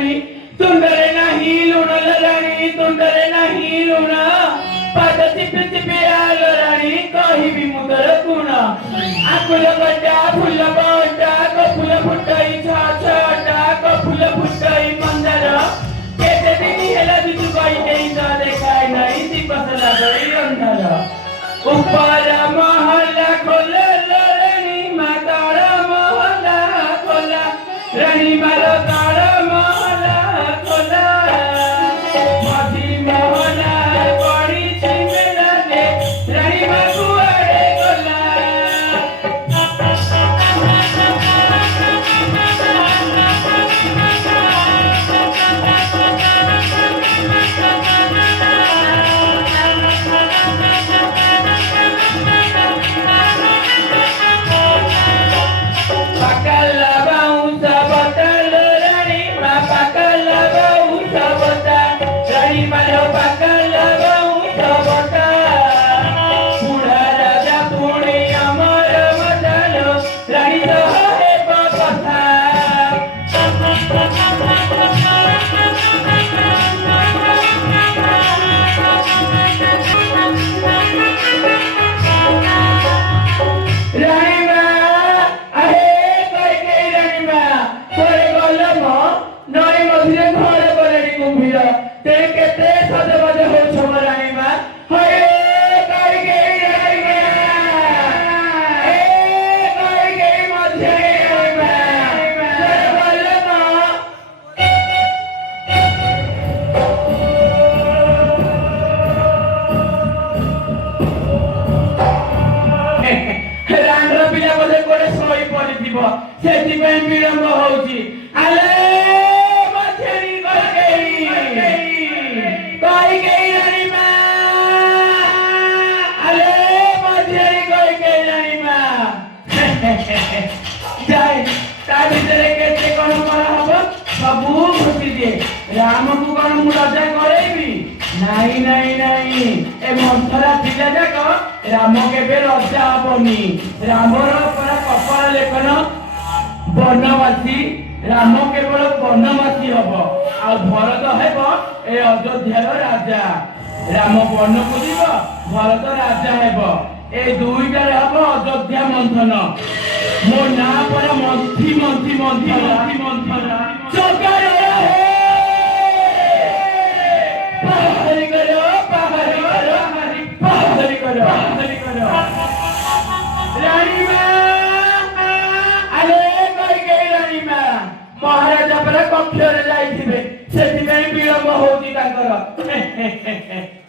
ରାଣୀ ତୁଣ୍ଡରେ ନାହିଁ ଲୁଣ ଲୋ ରାଣୀ ତୁଣ୍ଡରେ ନାହିଁ ଲୁଣ ପାଦ ଚିପି ଚିପି ଆଲୋ ରାଣୀ କହିବି ମୁଁ ତୋର ଗୁଣ ଆକୁଲ କଟା ଫୁଲ ବଟା କଫୁଲ ଫୁଟାଇ ଛଅଟା କଫୁଲ ଫୁଟାଇ ମନ୍ଦାର କେତେ ଦିନ ହେଲା ବିଜୁ କହିଦେଇ ତ ଦେଖାଇ ନାହିଁ ଦିବସ ଲାଗଇ ଅନ୍ଧାର ଉପର ମହଲା ଖୋଲା ରାଣୀ ମା ତାଳ ମହଲା ଖୋଲା ରାଣୀ ମାର ତାଳ ମହଲା ଖୋଲା ମଝି ମହଲା ପଡ଼ିଛି ମେଲାରେ ରାଣୀ ମା କୁଆଡ଼େ ଗଲା ପାକାଲା ବାଉଁଶ ବଟା ଲୋ ରାଣୀ ମା ପାକାଲା ବାଉଁଶ ବଟା ରାଣୀ ମାର ପାକାଲା ବାଉଁଶ ବଟା ବୁଢ଼ା ରାଜା ପୁଣି ଆମର ମଜା ଲୋ ରାଣୀ ସହ ହେବ କଥା ରାଣୀ ମା ଆହେ କଇକେଇ ରାଣୀ ମା କୁଆଡ଼େ ଗଲ ମ ନଈ ମଝିରେ ଘର କଲେଣି କୁମ୍ଭୀର ତେଣୁ କେତେ ସଜବାଜ ହଉଛ ମୋ ରାଣୀ ମା ହଏ କଇକେଇ ରାଣୀ ମା ଏ କଇକେଇ ମଝିରେ ରାଣୀ ମା କୁଆଡ଼େ ଗଲ ମ ରାଣ୍ଡର ପିଲା ବୋଧେ କୋଉଠି ଶୋଇ ପଡ଼ିଥିବ ସେଥିପାଇଁ ବିଳମ୍ବ ହଉଛି ଆଲେ ମଝିରେ କଇକେଇ ରାଣୀ ମା ଆଲେ ମଝିରେ କଇକେଇ ରାଣୀ ମା ଯାଏ ତା ଭିତରେ କେତେ କଣ ହବ ସବୁ ଘୁଟି ଦିଏ ରାମକୁ କଣ ମୁଁ ରଜା କରେଇବି ନାଇଁ ନାଇଁ ନାଇଁ ଏ ମନ୍ଥରା ପିଲା ଯାକ ରାମ କେବେ ରଜା ହବନି ରାମର ପରା କପାଳ ଲେଖନ ବନବାସୀ ରାମ କେବଳ ବନବାସୀ ହବ ଆଉ ଭରତ ହେବ ଏ ଅଯୋଧ୍ୟାର ରାଜା ରାମ ବନକୁ ଯିବ ଭରତ ରାଜା ହେବ ଏ ଦୁଇଟାରେ ହବ ଅଯୋଧ୍ୟା ମନ୍ଥନ ମୋ ନାଁ ପରା ମନ୍ଥି ମନ୍ଥି ମନ୍ଥନ ଚକାରେ ପାହାରି କର ରାଣୀ ମା ଆରେ କଇକେଇ ରାଣୀ ମା ମହାରାଜା ପରା କକ୍ଷରେ ଯାଇଥିବେ ସେଥିପାଇଁ ବିଳମ୍ବ ହଉଛି ତାଙ୍କର